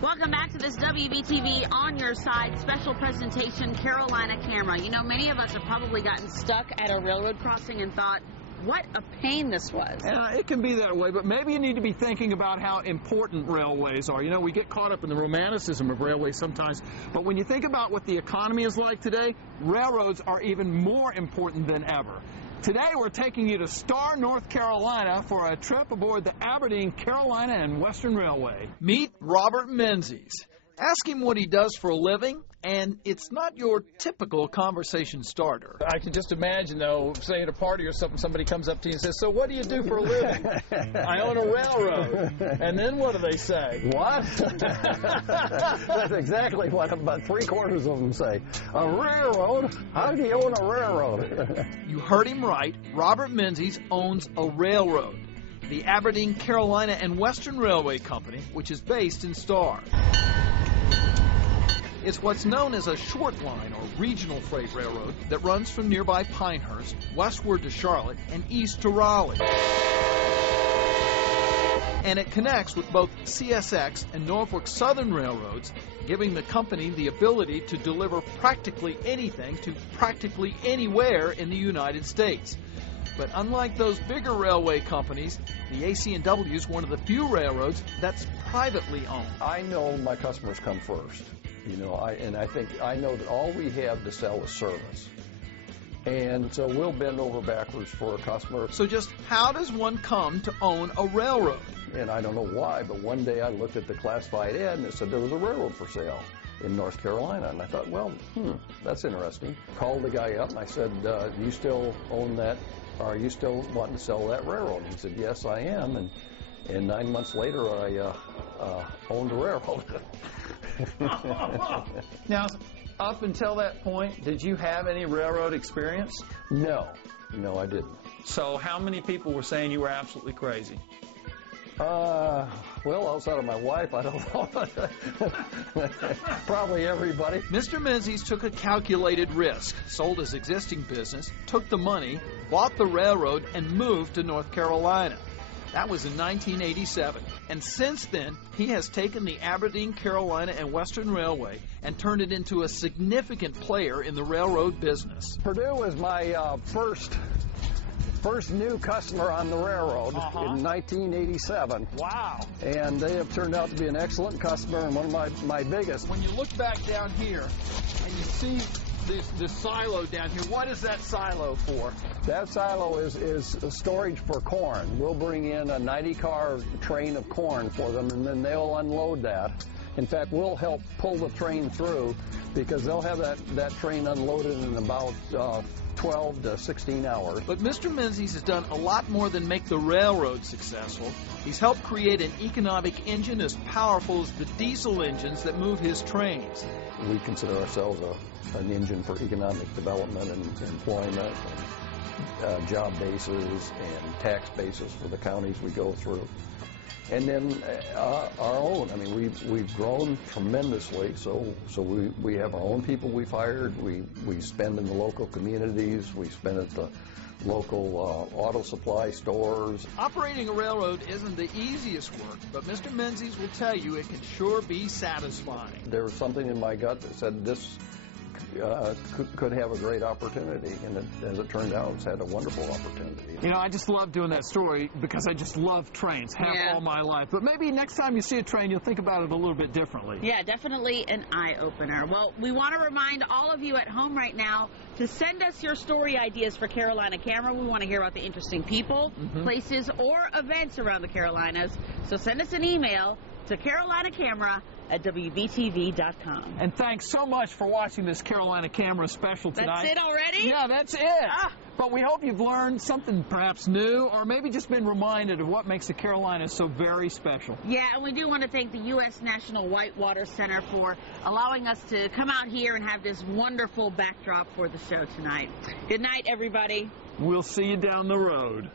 Welcome back to this WBTV On Your Side special presentation, Carolina Camera. You know, many of us have probably gotten stuck at a railroad crossing and thought, what a pain this was. It can be that way, but maybe you need to be thinking about how important railways are. You know, we get caught up in the romanticism of railways sometimes, but when you think about what the economy is like today, railroads are even more important than ever. Today we're taking you to Star, North Carolina for a trip aboard the Aberdeen, Carolina and Western Railway. Meet Robert Menzies. Ask him what he does for a living, and it's not your typical conversation starter. I can just imagine, though, say at a party or something, somebody comes up to you and says, "So what do you do for a living?" "I own a railroad." And then what do they say? What? That's exactly what about 3/4 of them say. A railroad? How do you own a railroad? You heard him right. Robert Menzies owns a railroad, the Aberdeen, Carolina and Western Railway Company, which is based in Star. It's what's known as a short line or regional freight railroad that runs from nearby Pinehurst westward to Charlotte and east to Raleigh. And it connects with both CSX and Norfolk Southern railroads, giving the company the ability to deliver practically anything to practically anywhere in the United States. But unlike those bigger railway companies, the AC&W is one of the few railroads that's privately owned. I know my customers come first. You know, I know that all we have to sell is service. And so we'll bend over backwards for a customer. So just how does one come to own a railroad? And I don't know why, but one day I looked at the classified ad and it said there was a railroad for sale in North Carolina. And I thought, well, that's interesting. Called the guy up and I said, you still own that? Are you still wanting to sell that railroad? And he said, yes, I am. And 9 months later, I owned a railroad. Now, up until that point, did you have any railroad experience? No, I didn't. So how many people were saying you were absolutely crazy? Well, outside of my wife, I don't know. Probably everybody. Mr. Menzies took a calculated risk, sold his existing business, took the money, bought the railroad, and moved to North Carolina. That was in 1987, and since then, he has taken the Aberdeen, Carolina and Western Railway and turned it into a significant player in the railroad business. Purdue was my first new customer on the railroad in 1987. Wow. And they have turned out to be an excellent customer and one of my biggest. When you look back down here and you see this silo down here, what is that silo for? That silo is storage for corn. We'll bring in a 90-car train of corn for them, and then they'll unload that. In fact, we'll help pull the train through because they'll have that train unloaded in about 12 to 16 hours. But Mr. Menzies has done a lot more than make the railroad successful. He's helped create an economic engine as powerful as the diesel engines that move his trains. We consider ourselves an engine for economic development and employment, and job bases and tax bases for the counties we go through. And then our own. I mean, we've grown tremendously. So we have our own people we've hired. We spend in the local communities. We spend at the local auto supply stores. Operating a railroad isn't the easiest work, but Mr. Menzies will tell you it can sure be satisfying. There was something in my gut that said this could have a great opportunity, and as it turned out, it's had a wonderful opportunity. You know, I just love doing that story because I just love trains, have all my life. But maybe next time you see a train, you'll think about it a little bit differently. Yeah, definitely an eye-opener. Well, we want to remind all of you at home right now to send us your story ideas for Carolina Camera. We want to hear about the interesting people, places, or events around the Carolinas. So send us an email to carolinacamera@wbtv.com. And thanks so much for watching this Carolina Camera special tonight. That's it already? Yeah, that's it. But we hope you've learned something perhaps new, or maybe just been reminded of what makes the Carolinas so very special. Yeah, and we do want to thank the U.S. National Whitewater Center for allowing us to come out here and have this wonderful backdrop for the show tonight. Good night, everybody. We'll see you down the road.